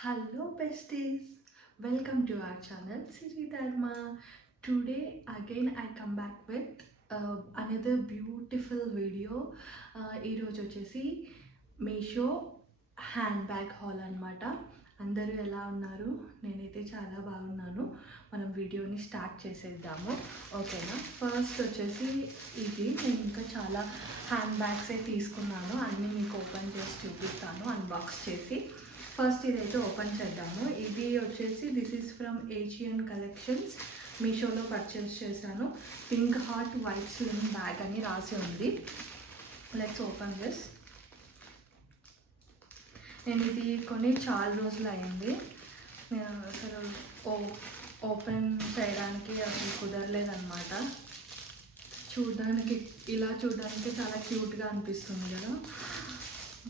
Hello besties, welcome to our channel Siri Dharma. Today again I come back with another beautiful video. ఈరోజు వచ్చేసి Meesho hand bag hall అనమాట. అందరూ ఎలా ఉన్నారు? నేనైతే చాలా బాగున్నాను. మనం వీడియోని స్టార్ట్ చేసేద్దాము, ఓకేనా? ఫస్ట్ వచ్చేసి ఇది నేను ఇంకా చాలా హ్యాండ్ బ్యాగ్సే తీసుకున్నాను, అన్నీ మీకు ఓపెన్ చేసి చూపిస్తాను అన్బాక్స్ చేసి. ఫస్ట్ ఇదైతే ఓపెన్ చేద్దాము. ఇది వచ్చేసి this is from Asian collections, మీషోలో పర్చేస్ చేశాను. Pink heart white slim bag అని రాసి ఉంది. Let's open this. నేను ఇది కొని చాలా రోజులు అయింది. నేను అసలు ఓపెన్ చేయడానికి అసలు కుదరలేదన్నమాట. చూడడానికి చాలా క్యూట్గా అనిపిస్తుంది కదా,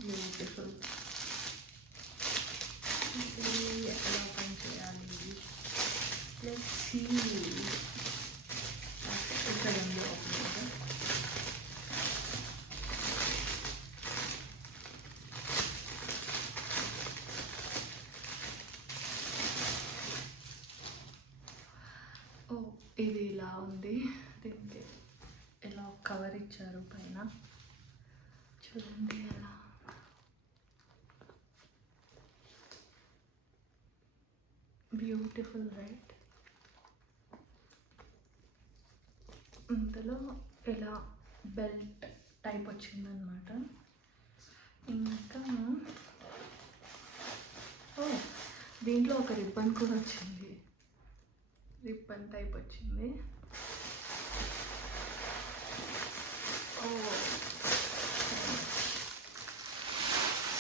బ్యూటిఫుల్. ఎలా ఓపెన్ చేయాలి? Let's see. ఇక్కడ ఉంది ఓపెన్. ఓ, ఇది ఇలా ఉంది. దీనికి ఎలా కవర్ ఇచ్చారు పైన, చూడండి ఎలా. Beautiful right. ఇందులో ఇలా బెల్ట్ టైప్ వచ్చిందనమాట. ఇంకా దీంట్లో ఒక రిబ్బన్ కూడా వచ్చింది, రిబ్బన్ టైప్ వచ్చింది.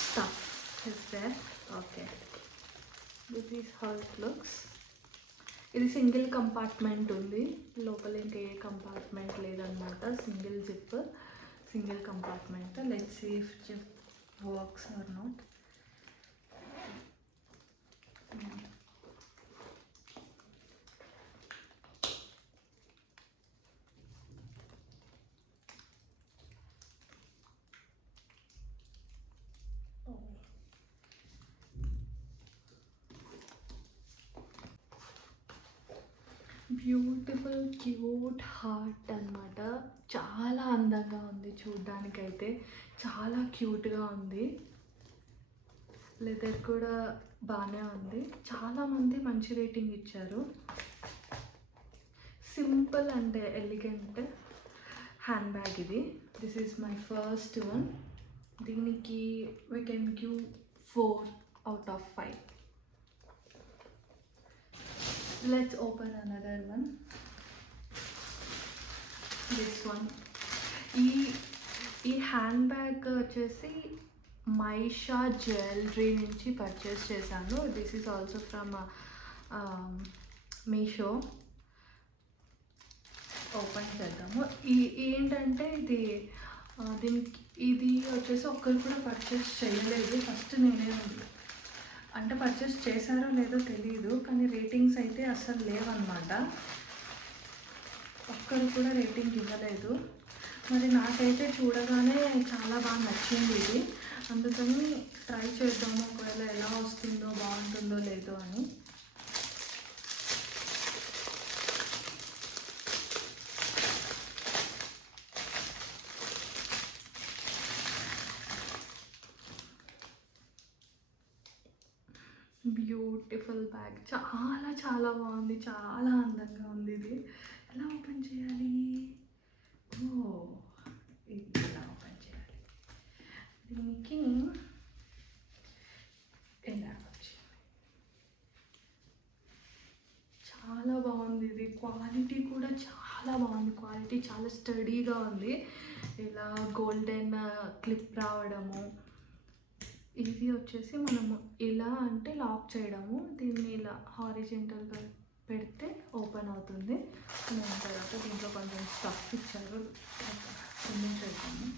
Stuff is there. Okay, this is how it looks. ఇది సింగిల్ కంపార్ట్మెంట్ ఉంది, లోపల ఇంకా ఏ కంపార్ట్మెంట్ లేదన్నమాట. Single zip, single compartment. Let's see if zip works or not. Beautiful cute heart అన్నమాట. చాలా అందంగా ఉంది చూడ్డానికైతే, చాలా క్యూట్గా ఉంది. లెదర్ కూడా బాగానే ఉంది. చాలామంది మంచి రేటింగ్ ఇచ్చారు. Simple and elegant hand bag ఇది. This is my first one. దీనికి we can give 4 out of 5. Let's open another one. This one. ఈ హ్యాండ్ బ్యాగ్ వచ్చేసి మైషా జ్యువెలరీ నుంచి పర్చేస్ చేశాను. This is also from Meesho. Open చేద్దాము. ఏంటంటే ఇది వచ్చేసి ఒక్కరు కూడా పర్చేస్ చేయలేదు. ఫస్ట్ నేనే అంటే పర్చేస్ చేశారో లేదో తెలియదు, కానీ రేటింగ్స్ అయితే అస్సలు లేవన్నమాట. ఒక్కరు కూడా రేటింగ్ ఇవ్వలేదు. మరి నాకైతే చూడగానే చాలా బాగా నచ్చింది ఇది, అందుకని ట్రై చేద్దాము ఒకవేళ ఎలా వస్తుందో, బాగుంటుందో లేదో అని. బ్యూటిఫుల్ బ్యాగ్, చాలా చాలా బాగుంది, చాలా అందంగా ఉంది. ఇది ఎలా ఓపెన్ చేయాలి? ఇది ఎలా ఓపెన్ చేయాలి? దీనికి ఎలా వచ్చింది? చాలా బాగుంది. ఇది క్వాలిటీ కూడా చాలా బాగుంది. క్వాలిటీ చాలా స్టడీగా ఉంది. ఇలా గోల్డెన్ క్లిప్ రావడము. ఇది వచ్చేసి మనము ఇలా అంటే లాక్ చేయడము. దీన్ని ఇలా హారిజెంటల్గా పెడితే ఓపెన్ అవుతుంది. దాని తర్వాత దీంట్లో కొంచెం స్టఫ్ ఇచ్చారు, చేద్దాము.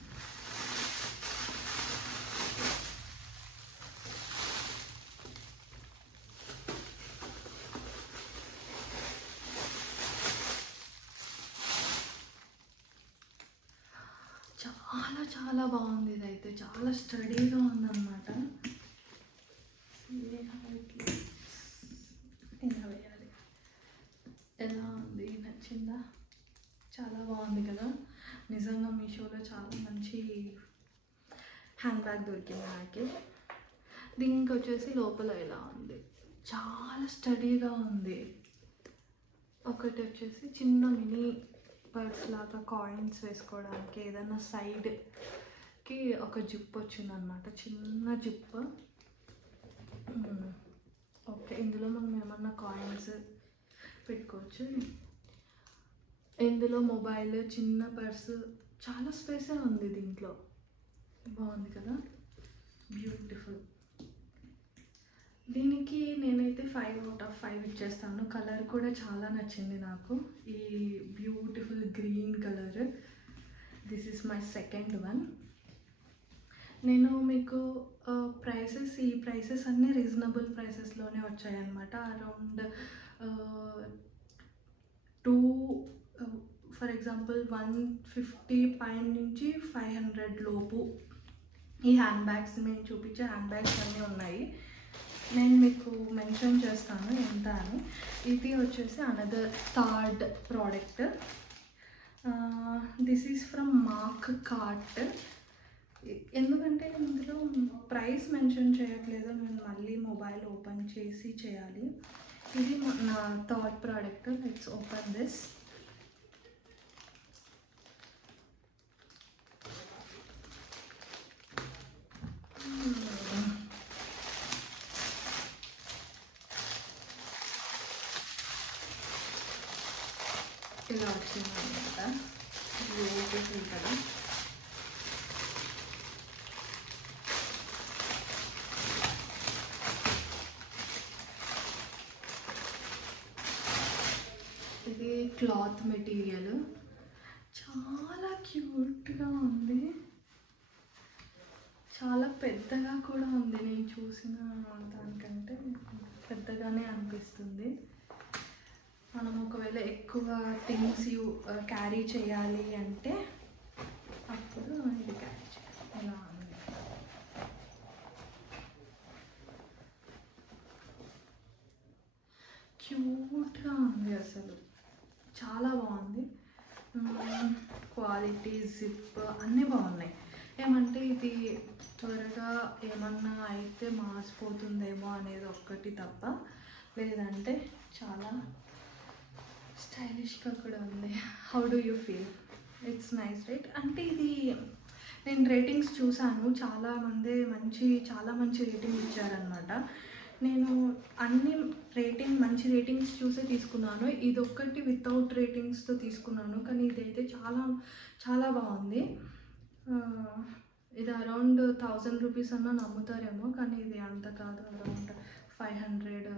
చాలా చాలా బాగుంది. ఇదైతే చాలా స్టడీగా ఉందన్నమాట. ఇలా వేయాలి. ఎలా ఉంది, నచ్చిందా? చాలా బాగుంది కదా. నిజంగా మీషోలో చాలా మంచి హ్యాండ్ బ్యాగ్ దొరికింది నాకు. దీనికి వచ్చేసి లోపల ఎలా ఉంది, చాలా స్టడీగా ఉంది. ఒకటి వచ్చేసి చిన్న మినీ పర్స్ లాగా కాయిన్స్ వేసుకోవడానికి, ఏదైనా సైడ్కి ఒక జిప్ వచ్చిందనమాట, చిన్న జిప్. ఓకే, ఇందులో మనం ఏమన్నా కాయిన్స్ పెట్టుకోవచ్చు. ఇందులో మొబైల్, చిన్న పర్సు, చాలా స్పేసే ఉంది దీంట్లో. బాగుంది కదా, బ్యూటిఫుల్. దీనికి నేనైతే 5/5 ఇచ్చేస్తాను. కలర్ కూడా చాలా నచ్చింది నాకు, ఈ beautiful green colour. This is my second one. నేను మీకు ఈ ప్రైసెస్ అన్నీ రీజనబుల్ ప్రైసెస్లోనే వచ్చాయన్నమాట. అరౌండ్ 2 ఫర్ ఎగ్జాంపుల్ 150 పైన నుంచి 500 లోపు ఈ హ్యాండ్ బ్యాగ్స్, మేము చూపించే హ్యాండ్ బ్యాగ్స్ అన్నీ ఉన్నాయి. నేను మీకు మెన్షన్ చేస్తాను ఎంత అని. ఇది వచ్చేసి another third product. This is from mark cart. ఎందుకంటే ఇందులో ప్రైస్ మెన్షన్ చేయట్లేదు, నేను మళ్ళీ మొబైల్ ఓపెన్ చేసి చేయాలి. ఇది నా third product. Let's open this. ఇలా వచ్చిందన్నమాట, బ్యూటిఫుల్ కదా. ఇది క్లాత్ మెటీరియల్, చాలా క్యూట్గా ఉంది, చాలా పెద్దగా కూడా ఉంది. నేను చూసిన దానికంటే పెద్దగానే అనిపిస్తుంది. మనం ఒకవేళ ఎక్కువ థింగ్స్ క్యారీ చేయాలి అంటే అప్పుడు ఇది క్యారీ చేయాలి. ఎలా ఉంది, క్యూట్గా ఉంది, అసలు చాలా బాగుంది. క్వాలిటీ, జిప్ అన్నీ బాగున్నాయి. ఏమంటే ఇది త్వరగా ఏమన్నా అయితే మాసిపోతుందేమో అనేది ఒక్కటి తప్ప, లేదంటే చాలా స్టైలిష్గా కూడా ఉంది. How do you feel? It's nice right? అంటే ఇది నేను రేటింగ్స్ చూశాను, చాలా మంచి రేటింగ్ ఇచ్చారనమాట. నేను అన్ని మంచి రేటింగ్స్ చూసే తీసుకున్నాను. ఇది ఒక్కటి వితౌట్ రేటింగ్స్తో తీసుకున్నాను, కానీ ఇదైతే చాలా చాలా బాగుంది. ఇది అరౌండ్ 1000 రూపీస్ అన్నా నమ్ముతారేమో, కానీ ఇది అంత కాదు, అరౌండ్ 500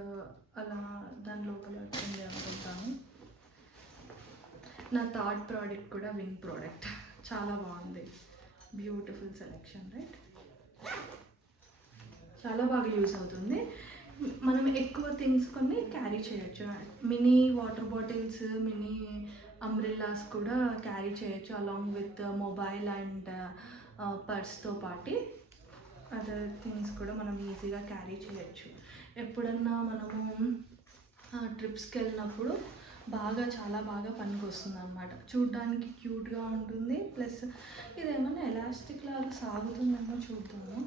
అలా దాని లోపల వచ్చింది అనుకుంటాను. నా థర్డ్ ప్రోడక్ట్ కూడా విన్ ప్రోడక్ట్, చాలా బాగుంది, బ్యూటిఫుల్ సెలెక్షన్ రైట్. చాలా బాగా యూజ్ అవుతుంది. మనం ఎక్కువ థింగ్స్ కొన్ని క్యారీ చేయొచ్చు. Mini water bottles, mini umbrellas కూడా క్యారీ చేయొచ్చు అలాంగ్ విత్ మొబైల్ అండ్ పర్స్తో పాటు అదర్ థింగ్స్ కూడా మనం ఈజీగా క్యారీ చేయొచ్చు. ఎప్పుడన్నా మనము ట్రిప్స్కి వెళ్ళినప్పుడు చాలా బాగా పనికి వస్తుంది అన్నమాట. చూడ్డానికి క్యూట్గా ఉంటుంది, ప్లస్ ఇదేమన్నా ఎలాస్టిక్ లాగా సాగుతుందేమో చూద్దాము.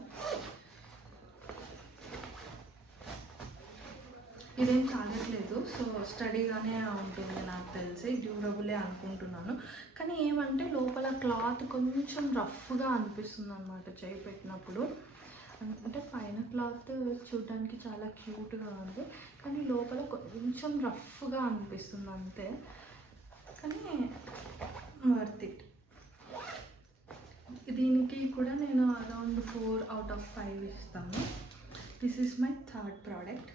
ఇదేం సాగట్లేదు, సో స్టడీగానే ఉంటుంది నాకు తెలిసి, డ్యూరబులే అనుకుంటున్నాను. కానీ ఏమంటే లోపల క్లాత్ కొంచెం రఫ్గా అనిపిస్తుంది అన్నమాట చేయి పెట్టినప్పుడు. అంటే పైన క్లాత్ చూడడానికి చాలా క్యూట్గా ఉంది, కానీ లోపల కొంచెం రఫ్గా అనిపిస్తుంది అంతే. కానీ వర్త్ ఇట్. దీనికి కూడా నేను అరౌండ్ 4/5 ఇస్తాను. This is my third product.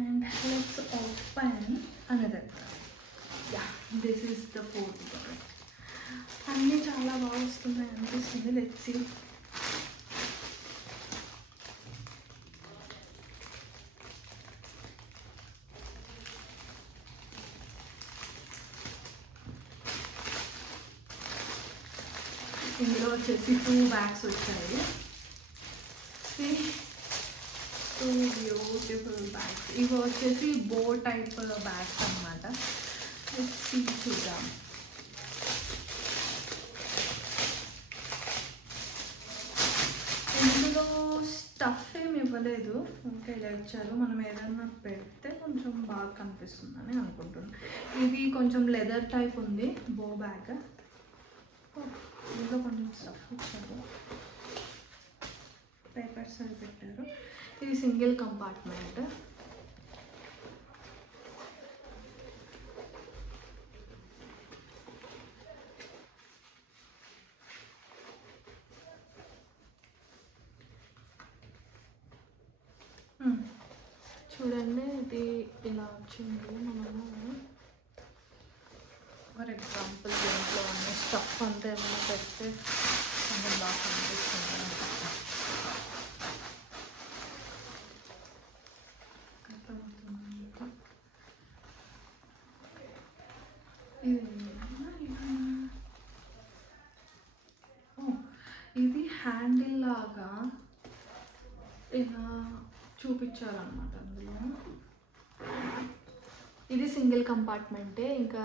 And let's open another. Yeah, this is the fourth product. అన్నీ చాలా బాగా వస్తున్నాయి అనిపిస్తుంది. Let's see. ఇందులో వచ్చేసి 2 బ్యాగ్స్ వచ్చాయి. Two beautiful bags. ఇవి వచ్చేసి బో టైప్ బ్యాగ్స్ అనమాట. చూద్దాం. ఇందులో స్టఫ్ ఏమి ఇవ్వలేదు, ఇంకా ఇలా ఇచ్చారు. మనం ఏదన్నా పెడితే కొంచెం బాగా కనిపిస్తుందని అనుకుంటున్నాను. ఇది కొంచెం లెదర్ టైప్ ఉంది బో బ్యాగ్. ఇందులో కొంచెం స్టఫ్ ఇచ్చారు, పేపర్స్ అవి పెట్టారు. ఇది సింగిల్ కంపార్ట్మెంట్. చూడండి, ఇది ఇలా వచ్చింది. మనము ఫర్ ఎగ్జాంపుల్ దీంట్లో అన్ని స్టఫ్ అంతా ఏమైనా పెడితే కొంచెం బాగా కనిపిస్తుంది. ఇది హ్యాండిల్ లాగా ఇలా చూపించారనమాట. అందులో ఇది సింగిల్ కంపార్ట్మెంటే, ఇంకా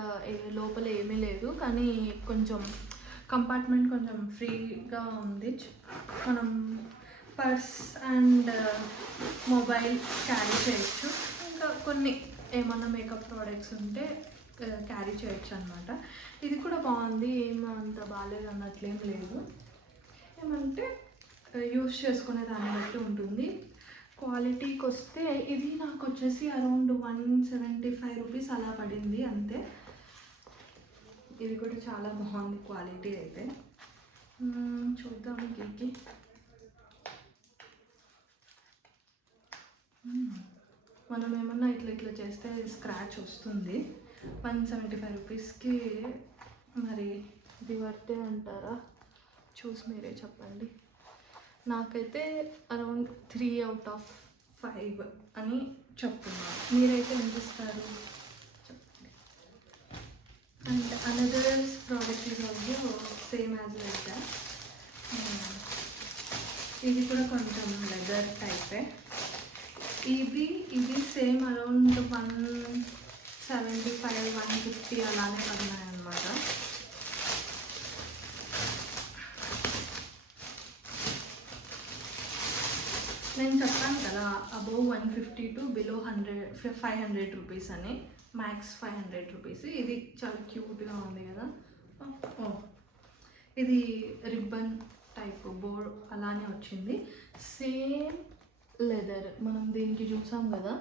లోపల ఏమీ లేదు, కానీ కొంచెం కంపార్ట్మెంట్ కొంచెం ఫ్రీగా ఉంది. మనం పర్స్ అండ్ మొబైల్ క్యారీ చేయొచ్చు. ఇంకా కొన్ని ఏమన్నా మేకప్ ప్రోడక్ట్స్ ఉంటే క్యారీ చేయొచ్చు అనమాట. ఇది కూడా బాగుంది, ఏమంత బాగాలేదు అన్నట్లేం లేదు. ఏమంటే యూస్ చేసుకునే దాన్ని బట్టి ఉంటుంది. క్వాలిటీకి వస్తే ఇది నాకు వచ్చేసి అరౌండ్ 175 రూపీస్ అలా పడింది అంతే. ఇది కూడా చాలా బాగుంది క్వాలిటీ అయితే. చూద్దాం కేకి. మనం ఏమన్నా ఇట్లా చేస్తే స్క్రాచ్ వస్తుంది. 175 రూపీస్కి మరి ఇది వర్తే అంటారా? చూసి మీరే చెప్పండి. నాకైతే అరౌండ్ 3 అవుట్ ఆఫ్ 5 అని చెప్తున్నాను. మీరైతే ఎంత ఇస్తారు చెప్పండి. And another product is also same as like that. ఇది కూడా కొంచెం లెదర్ టైపే. ఇది సేమ్ అరౌండ్ 175 150 అలానే పడినాయన్నమాట. నేను చెప్పాను కదా అబౌవ్ 150 టు బిలో 500 రూపీస్ అని, మ్యాక్స్ 500 రూపీస్. ఇది చాలా క్యూట్గా ఉంది కదా. ఇది రిబ్బన్ టైప్ బోర్డ్ అలానే వచ్చింది. సేమ్ లెదర్ మనం దీనికి చూసాం కదా,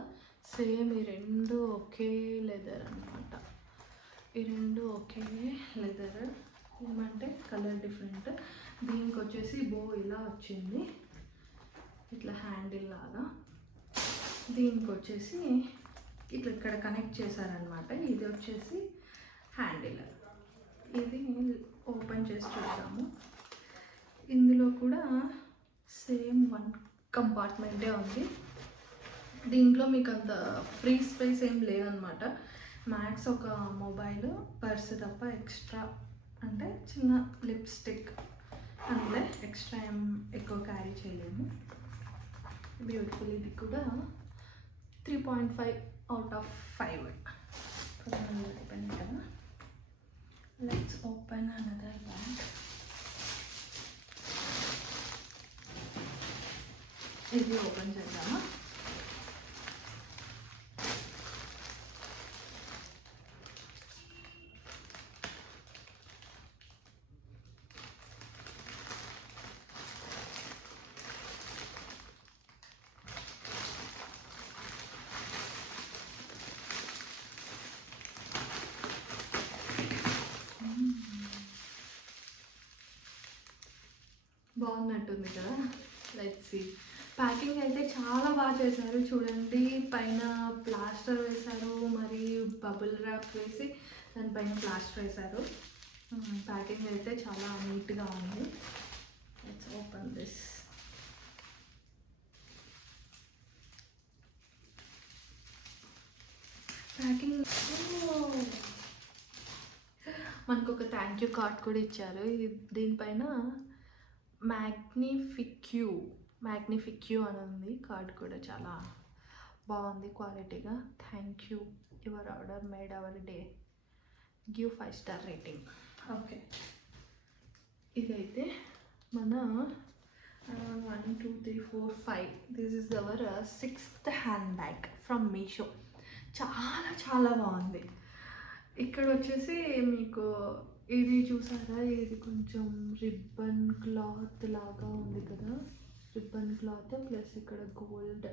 సేమ్ ఈ రెండు ఒకే లెదర్ అనమాట. ఈ రెండు ఒకే లెదర్, ఏమంటే కలర్ డిఫరెంట్. దీనికి వచ్చేసి బో ఇలా వచ్చింది, ఇట్లా హ్యాండిల్ లాగా. దీనికి వచ్చేసి ఇట్లా ఇక్కడ కనెక్ట్ చేశారనమాట. ఇది వచ్చేసి హ్యాండిల్. ఇది ఓపెన్ చేసి చూద్దాము. ఇందులో కూడా సేమ్ 1 కంపార్ట్మెంటే ఉంది. దీంట్లో మీకు అంత ఫ్రీ స్పేస్ ఏం లేదనమాట. మ్యాక్స్ ఒక మొబైల్, పర్స్ తప్ప ఎక్స్ట్రా అంటే చిన్న లిప్స్టిక్ అంతే, ఎక్స్ట్రా ఏం ఎక్కువ క్యారీ చేయలేము. బ్యూటిఫుల్. ఇది కూడా 3.5 అవుట్ ఆఫ్ 5 అయిపోయింది కదా. Let's open another bag. ఇది ఓపెన్ చేద్దామా? బాగున్నట్టుంది కదా. Let's see. ప్యాకింగ్ అయితే చాలా బాగా చేశారు. చూడండి, పైన ప్లాస్టర్ వేశారు, మరి బబుల్ ర్యాప్ వేసి దానిపైన ప్లాస్టర్ వేశారు. ప్యాకింగ్ అయితే చాలా నీట్గా ఉంది. Let's open this. ప్యాకింగ్ మనకు ఒక థ్యాంక్ యూ కార్డ్ కూడా ఇచ్చారు. ఇది దీనిపైన మ్యాగ్నిఫిక్యూ మ్యాగ్నిఫిక్యూ అని ఉంది. కార్డ్ కూడా చాలా బాగుంది క్వాలిటీగా. Thank you, your order made our day, give 5 star rating. Okay, ఇదైతే మన 1 2 3 4 5 this is our 6th hand bag from Meesho. చాలా చాలా బాగుంది. ఇక్కడ వచ్చేసి మీకు ఇది చూసారా, ఇది కొంచెం రిబ్బన్ క్లాత్ లాగా ఉంది కదా, రిబ్బన్ క్లాత్ ప్లస్ ఇక్కడ గోల్డ్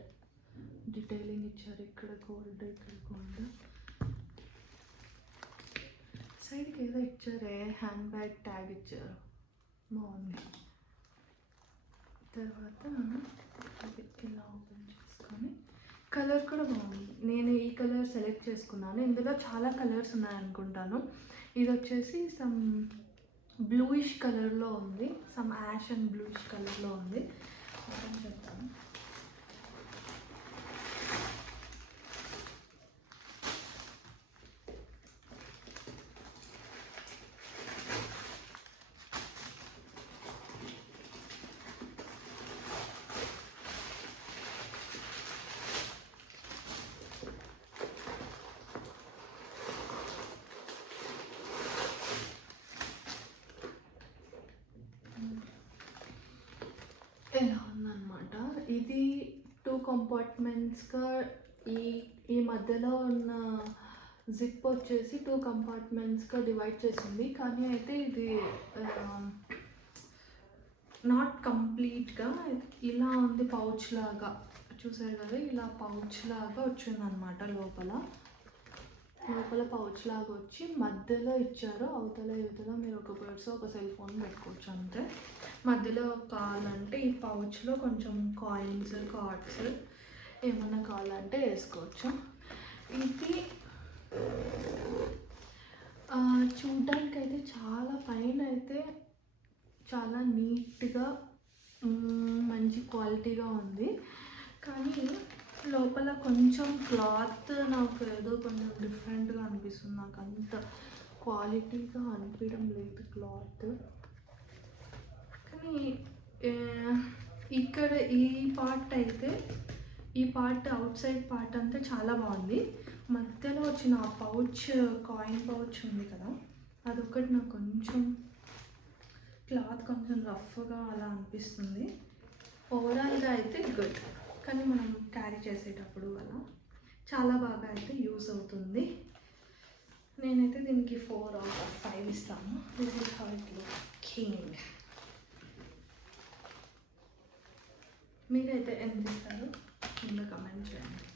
డీటెయిలింగ్ ఇచ్చారు. ఇక్కడ గోల్డ్, ఇక్కడ గోల్డ్, సైడ్కి ఏదో ఇచ్చారే హ్యాండ్ బ్యాగ్ ట్యాగ్ ఇచ్చారు, బాగుంది. తర్వాత అది ఇలా ఓపెన్ చేసుకొని కలర్ కూడా బాగుంది. నేను ఈ కలర్ సెలెక్ట్ చేసుకున్నాను. ఇందులో చాలా కలర్స్ ఉన్నాయనుకుంటాను. ఇది వచ్చేసి సమ్ బ్లూయిష్ కలర్లో ఉంది, సమ్ యాష్ అండ్ బ్లూయిష్ కలర్లో ఉంది. ఓపెన్ చేద్దాము. ఇలా ఉందన్నమాట. ఇది 2 కంపార్ట్మెంట్స్గా ఈ ఈ మధ్యలో ఉన్న జిప్ వచ్చేసి 2 కంపార్ట్మెంట్స్గా డివైడ్ చేసింది. కానీ అయితే ఇది నాట్ కంప్లీట్గా ఇలా ఉంది, పౌచ్ లాగా చూసారు కదా, ఇలా పౌచ్ లాగా వచ్చిందనమాట. లోపల పౌచ్ లాగా వచ్చి మధ్యలో ఇచ్చారు. అవతల యువతల మీరు ఒక పర్స్, ఒక సెల్ ఫోన్ పెట్టుకోవచ్చు అంతే. మధ్యలో కావాలంటే ఈ పౌచ్లో కొంచెం కాయిన్స్, కార్డ్స్ ఏమన్నా కావాలంటే వేసుకోవచ్చు. ఇది చూడ్డానికి అయితే చాలా పైన అయితే చాలా నీట్గా మంచి క్వాలిటీగా ఉంది. కానీ లోపల కొంచెం క్లాత్ నాకు ఏదో కొంచెం డిఫరెంట్గా అనిపిస్తుంది. నాకు అంత క్వాలిటీగా అనిపించడం లేదు క్లాత్. కానీ ఇక్కడ ఈ పార్ట్ అవుట్ సైడ్ పార్ట్ అంతా చాలా బాగుంది. మధ్యలో వచ్చిన ఆ పౌచ్, కాయిన్ పౌచ్ ఉంది కదా, అదొక్కటి నాకు కొంచెం క్లాత్ కొంచెం రఫ్గా అలా అనిపిస్తుంది. ఓవరాల్గా అయితే గుడ్, కానీ మనం క్యారీ చేసేటప్పుడు అలా చాలా బాగా అయితే యూజ్ అవుతుంది. నేనైతే దీనికి 4 out of 5 ఇస్తాను. This is how it looking. మీరైతే ఎంత ఇస్తారు కింద కమెంట్ చేయండి.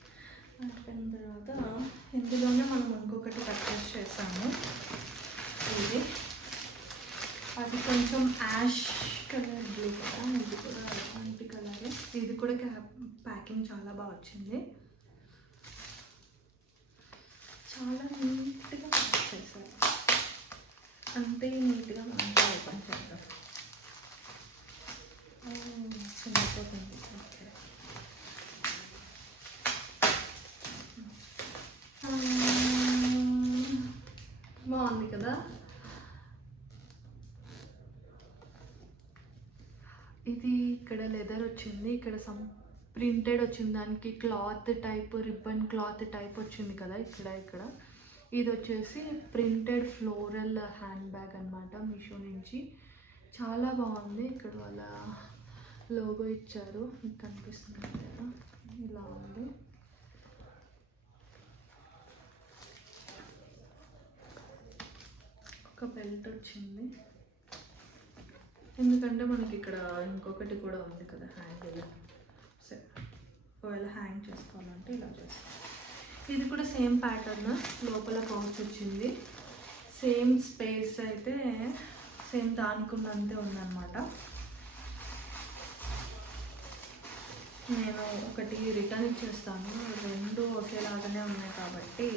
అయిపోయిన తర్వాత ఇందులోనే మనం ఇంకొకటి పర్చేస్ చేసాము. ఇది అది కొంచెం యాష్ కలర్ బ్లూ కదా, ఇది కూడా అలాంటి కలరే. ఇది కూడా ప్యాకింగ్ చాలా బాగా వచ్చింది. చాలా నీట్గా ప్యాక్ చేశారు, అంతే నీట్గా మనం ఓపెన్ చేద్దాం. చిన్నపోతుంది. ఓకే, బాగుంది కదా. ఇది ఇక్కడ లెదర్ వచ్చింది, ఇక్కడ సమ్ ప్రింటెడ్ వచ్చింది, దానికి cloth type, ribbon cloth type వచ్చింది కదా ఇక్కడ. ఇది వచ్చేసి ప్రింటెడ్ ఫ్లోరల్ హ్యాండ్ బ్యాగ్ అనమాట, మీషో నుంచి. చాలా బాగుంది. ఇక్కడ వాళ్ళ లోగో ఇచ్చారు, మీకు కనిపిస్తుంది కదా, ఇలా ఉంది. ఒక బెల్ట్ వచ్చింది, ఎందుకంటే మనకి ఇక్కడ ఇంకొకటి కూడా ఉంది కదా హ్యాండిల్. సరే, ఒకవేళ హ్యాంగ్ చేసుకోవాలంటే ఇలా చేస్తాం. ఇది కూడా సేమ్ ప్యాటర్న్, లోపల పౌచ్ వచ్చింది, సేమ్ స్పేస్ అయితే సేమ్ దానికి ఉన్నంతే ఉందన్నమాట. నేను ఒకటి రిటర్న్ ఇచ్చేస్తాను, 2 ఒకేలాగానే ఉన్నాయి కాబట్టి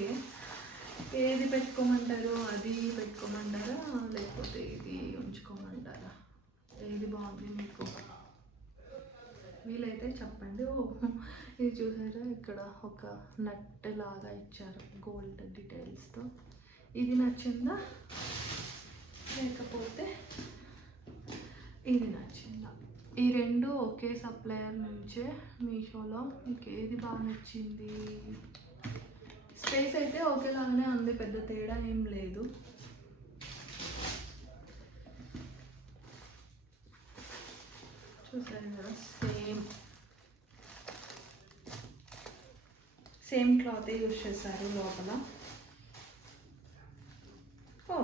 ఏది పెట్టుకోమంటారో అది పెట్టుకోమంటారా, లేకపోతే ఇది ఉంచుకోమంటారా, ఏది బాగుంది మీకు వీలైతే చెప్పండి. ఇది చూసారా, ఇక్కడ ఒక నట్ లాగా ఇచ్చారు గోల్డ్ డీటెయిల్స్తో. ఇది నచ్చిందా, లేకపోతే ఇది నచ్చిందా? ఈ 2 ఒకే సప్లయర్ నుంచే మీషోలో. మీకు ఏది బాగా నచ్చింది? స్పేస్ అయితే ఒకేలాగానే ఉంది, పెద్ద తేడా ఏం లేదు. చూసారు కదా, సేమ్ క్లాతే యూజ్ చేశారు లోపల. ఓ,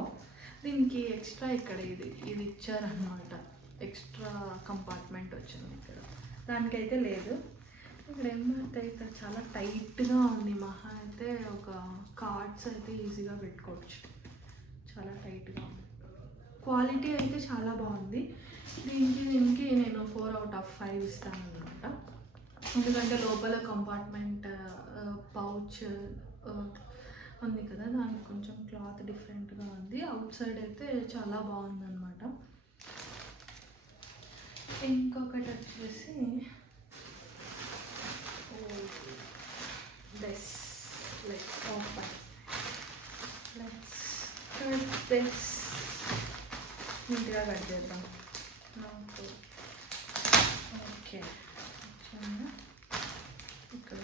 దీనికి ఎక్స్ట్రా ఇక్కడ ఇది ఇచ్చారనమాట, ఎక్స్ట్రా కంపార్ట్మెంట్ వచ్చింది ఇక్కడ. దానికైతే లేదు. ఇక్కడ ఏమైతే ఇక్కడ చాలా టైట్గా ఉంది. మహా అయితే ఒక కార్డ్స్ అయితే ఈజీగా పెట్టుకోవచ్చు. చాలా టైట్గా ఉంది. క్వాలిటీ అయితే చాలా బాగుంది. దీనికి నేను 4/5 ఇస్తాను అనమాట. ఎందుకంటే లోపల కంపార్ట్మెంట్ పౌచ్ ఉంది కదా, దానికి కొంచెం క్లాత్ డిఫరెంట్గా ఉంది. అవుట్ సైడ్ అయితే చాలా బాగుందన్నమాట. ఇంకొకటి వచ్చేసి this, let's open, let's cut this. నీట్గా కట్ చేద్దాం. ఓకే, ఇక్కడ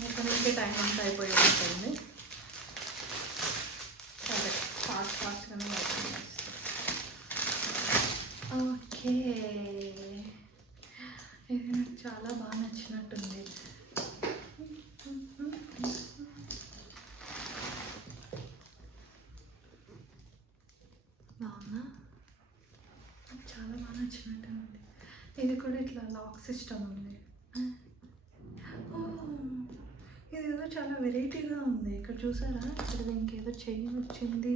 ఒకటి నుంచి టైం అంతా అయిపోయి ఉంటుంది. సరే, ఫాస్ట్గానే అవుతుంది. ఓకే, ఇది నాకు చాలా బాగా నచ్చినట్టుంది. బాగుందా? చాలా బాగా నచ్చినట్టుంది. ఇది కూడా ఇట్లా లాక్ సిస్టమ్ ఉంది. ఇదేదో చాలా వెరైటీగా ఉంది. ఇక్కడ చూసారా, ఇక్కడ దీనికి ఏదో చైన్ వచ్చింది.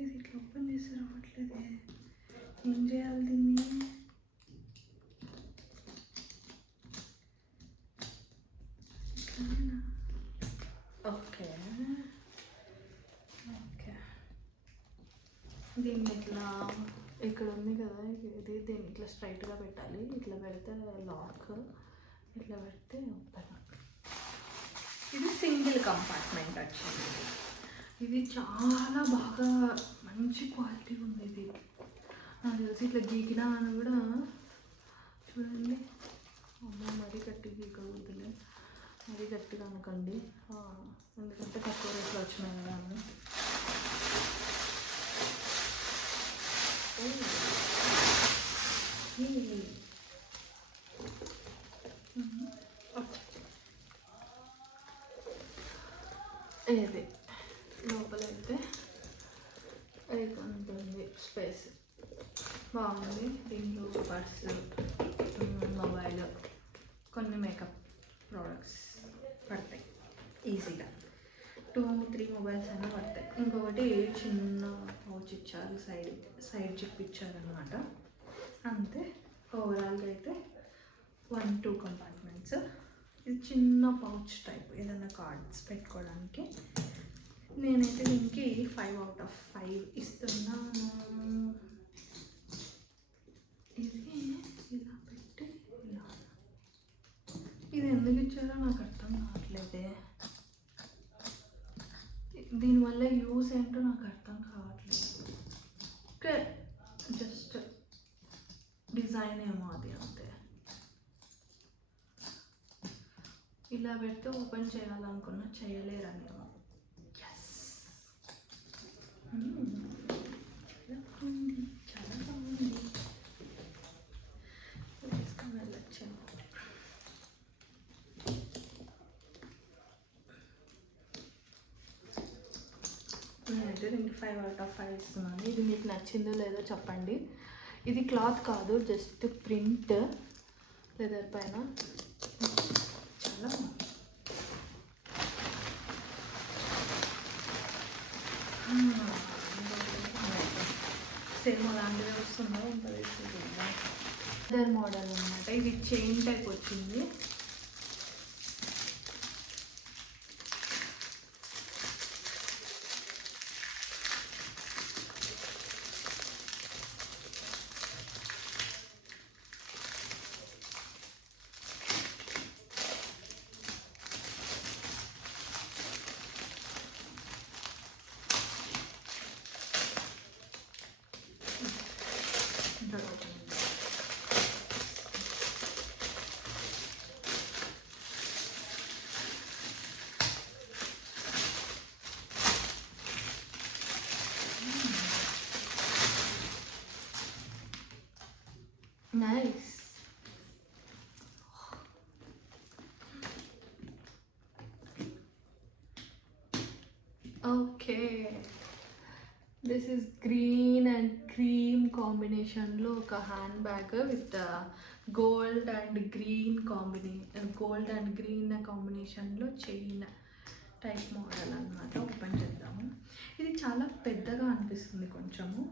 ఇది ఇట్లా ఓపెన్ చేసి రావట్లేదే, ఏం చేయాలి దీన్ని? ఇట్లానేనా? ఓకే ఓకే, దీన్ని ఇట్లా ఇక్కడ ఉంది కదా, ఇది దీన్ని ఇట్లా స్ట్రైట్గా పెట్టాలి. ఇట్లా పెడితే లాక్, ఇట్లా పెడితే ఓపెన్. ఇది సింగిల్ కంపార్ట్మెంట్ వచ్చింది. ఇది చాలా బాగా మంచి క్వాలిటీ ఉంది. ఇది నాకు తెలిసి ఇట్లా గీకినా అని కూడా చూడండి. అమ్మో, మరీ గట్టి గీకూడదులే, మరీ గట్టిగా అనుకోండి, ఎందుకంటే తక్కువ రేట్లో వచ్చినాయి కదా అని. ఇది లోపలైతే ఉంటుంది, స్పేస్ బాగుంది. దీంట్లో పర్స్, మొబైల్, కొన్ని మేకప్ ప్రోడక్ట్స్ పడతాయి ఈజీగా. 2-3 మొబైల్స్ అయినా పడతాయి. ఇంకొకటి చిన్న పౌచ్ ఇచ్చారు, సైడ్ జిప్ ఇచ్చారనమాట. అంతే, ఓవరాల్గా అయితే 1-2 కంపార్ట్మెంట్స్. ఇది చిన్న పౌచ్ టైప్, ఏదైనా కార్డ్స్ పెట్టుకోవడానికి. నేనైతే దీనికి 5/5 ఇస్తున్నాను. ఇది ఇలా పెట్టి ఇలా, ఇది ఎందుకు ఇచ్చారో నాకు అర్థం కావట్లేదే. దీనివల్ల యూస్ ఏంటో నాకు అర్థం కావట్లేదు. జస్ట్ డిజైన్ ఏమో అది, అంతే. ఇలా పెడితే ఓపెన్ చేయాలనుకున్నా చేయలేరని. చాలా బాగుంది, వేసుకొని వెళ్ళొచ్చు. నేనైతే దీనికి 5/5 ఇస్తున్నాను. ఇది మీకు నచ్చిందో లేదో చెప్పండి. ఇది క్లాత్ కాదు, జస్ట్ ప్రింట్ లెదర్ పైన. చాలా సేమ్ అలాంటిదే వస్తుందో ఉంటుంది. లెదర్ మోడల్ అనమాట. ఇది చైన్ టైప్ వచ్చింది. Nice. Okay. This is green and cream combination lo oka hand bag with gold and green combination lo chain type model అన్నమాట. ఓపెన్ చేద్దాము. ఇది చాలా పెద్దగా అనిపిస్తుంది కొంచెము.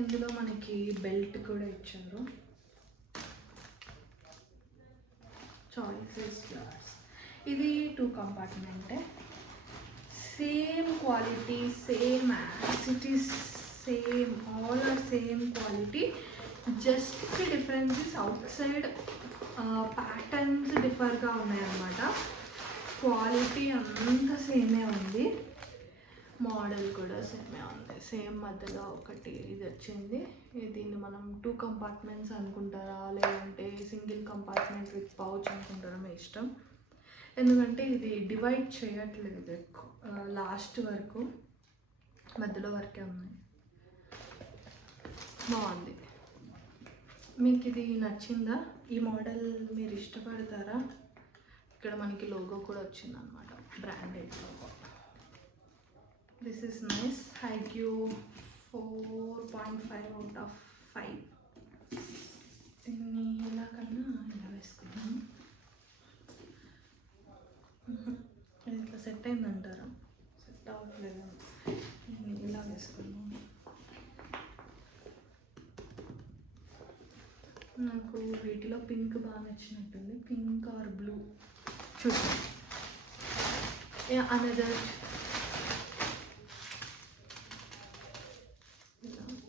ఇందులో మనకి బెల్ట్ కూడా ఇచ్చారు. Choices flowers. ఇది 2 కంపార్ట్మెంటే. సేమ్ క్వాలిటీ, సేమ్ యాసిటీస్, same all are same quality. Just the difference is outside patterns డిఫర్గా ఉన్నాయన్నమాట. క్వాలిటీ అంతా సేమే ఉంది, మోడల్ కూడా సేమే ఉంది. సేమ్ మధ్యలో ఒకటి ఇది వచ్చింది. దీన్ని మనం 2 కంపార్ట్మెంట్స్ అనుకుంటారా లేదంటే సింగిల్ కంపార్ట్మెంట్ విత్ పౌచ్ అనుకుంటారా మీ ఇష్టం. ఎందుకంటే ఇది డివైడ్ చేయట్లేదు ఎక్కువ, లాస్ట్ వరకు మధ్యలో వరకే ఉన్నాయి. బాగుంది. మీకు ఇది నచ్చిందా? ఈ మోడల్ మీరు ఇష్టపడతారా? ఇక్కడ మనకి లోగో కూడా వచ్చిందనమాట, branded logo. This is nice. I give 4.5 out of 5. దీన్ని ఇలా కన్నా ఇలా వేసుకున్నాను. ఇట్లా సెట్ అయిందంటారా? సెట్ అవ్వట్లేదు. నేను ఇలా వేసుకున్నాను. నాకు వీటిలో పింక్ బాగా నచ్చినట్టుంది. పింక్ ఆర్ బ్లూ చూద్దాం. అనదర్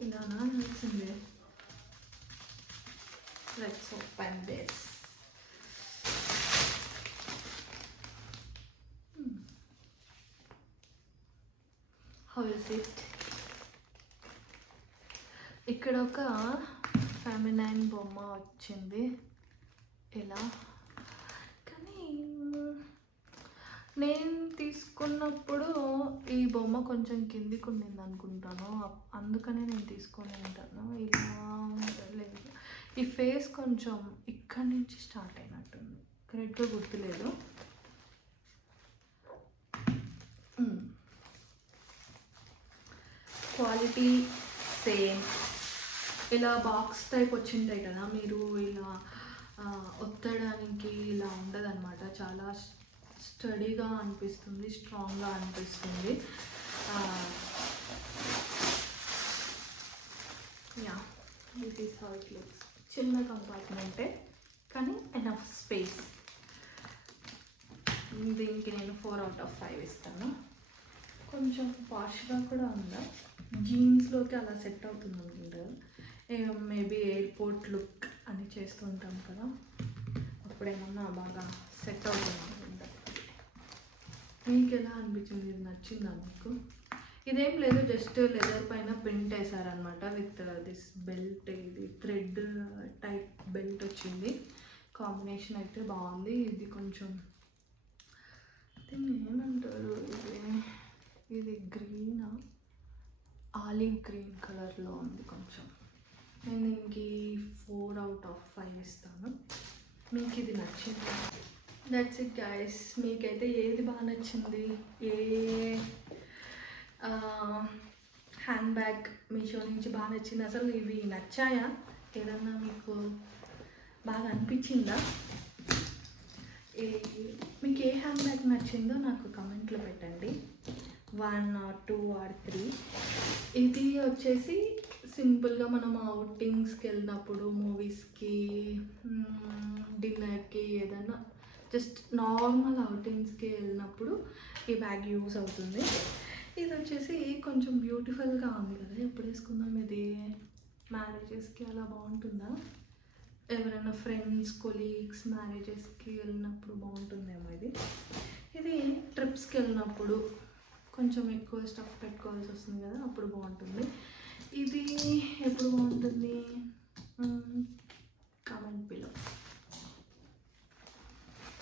ఇలానా నచ్చింది. Let's open this. How is it? ఇక్కడ ఒక ఫెమినైన్ బొమ్మ వచ్చింది ఇలా. కానీ నేను తీసుకున్నప్పుడు ఈ బొమ్మ కొంచెం కిందికి ఉండింది అనుకుంటాను, అందుకనే నేను తీసుకొని ఉంటాను. ఇలా లేదు, ఈ ఫేస్ కొంచెం ఇక్కడి నుంచి స్టార్ట్ అయినట్టుంది, కరెక్ట్గా గుర్తులేదు. Quality same. ఇలా బాక్స్ టైప్ వచ్చింటాయి కదా, మీరు ఇలా ఒత్తడానికి ఇలా ఉండదన్నమాట. చాలా స్టడీగా అనిపిస్తుంది, స్ట్రాంగ్గా అనిపిస్తుంది. Yeah, this is how it looks. చిన్న కంపార్ట్మెంటే కానీ ఎనఫ్ స్పేస్. దీనికి నేను 4 out of 5 ఇస్తాను. కొంచెం పాష్గా కూడా ఉందా, జీన్స్లోకి అలా సెట్ అవుతుంది అనుకుంటారు. మేబీ ఎయిర్పోర్ట్ లుక్ అని చేస్తూ ఉంటాం కదా, అప్పుడేమన్నా బాగా సెట్ అవుతుంది అనుకుంటారు. మీకు ఎలా అనిపించింది? ఇది నచ్చిందా మీకు? ఇదేం లేదు, జస్ట్ లెదర్ పైన ప్రింట్ వేసారనమాట విత్ దిస్ బెల్ట్. ఇది థ్రెడ్ టైప్ బెల్ట్ వచ్చింది. కాంబినేషన్ అయితే బాగుంది. ఇది కొంచెం దీన్ని ఏమంటారు, ఇది గ్రీనా, ఆలివ్ గ్రీన్ కలర్లో ఉంది కొంచెం. నేను దీనికి 4 out of 5 ఇస్తాను. మీకు ఇది నచ్చింది? That's it guys. మీకైతే ఏది బాగా నచ్చింది? హ్యాండ్ బ్యాగ్ మీషో నుంచి బాగా నచ్చింది. అసలు ఇవి నచ్చాయా? ఏదన్నా మీకు బాగా అనిపించిందా? మీకు ఏ హ్యాండ్ బ్యాగ్ నచ్చిందో నాకు కమెంట్లో పెట్టండి. 1 or 2 or 3. ఇది వచ్చేసి సింపుల్గా మనం అవుటింగ్స్కి వెళ్ళినప్పుడు, మూవీస్కి, డిన్నర్కి, ఏదైనా జస్ట్ నార్మల్ అవుటింగ్స్కి వెళ్ళినప్పుడు ఈ బ్యాగ్ యూస్ అవుతుంది. ఇది వచ్చేసి కొంచెం బ్యూటిఫుల్గా ఉంది కదా, ఎప్పుడు వేసుకుందాం ఇది? మ్యారేజెస్కి అలా బాగుంటుందా? ఎవరైనా ఫ్రెండ్స్, కొలీగ్స్ మ్యారేజెస్కి వెళ్ళినప్పుడు బాగుంటుందేమో ఇది. ఇది ట్రిప్స్కి వెళ్ళినప్పుడు కొంచెం ఎక్కువ స్టఫ్ పెట్టుకోవాల్సి వస్తుంది కదా, అప్పుడు బాగుంటుంది. ఇది ఎప్పుడు బాగుంటుంది? Comment below.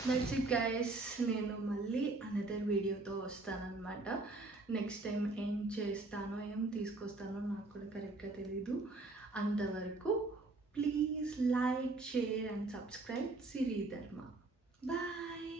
That's it guys. నేను మళ్ళీ అనదర్ వీడియోతో వస్తానన్నమాట. నెక్స్ట్ టైం ఏం చేస్తానో, ఏం తీసుకొస్తానో నాకు కూడా కరెక్ట్గా తెలీదు. అంతవరకు please like, share and subscribe Siri Dharma. Bye.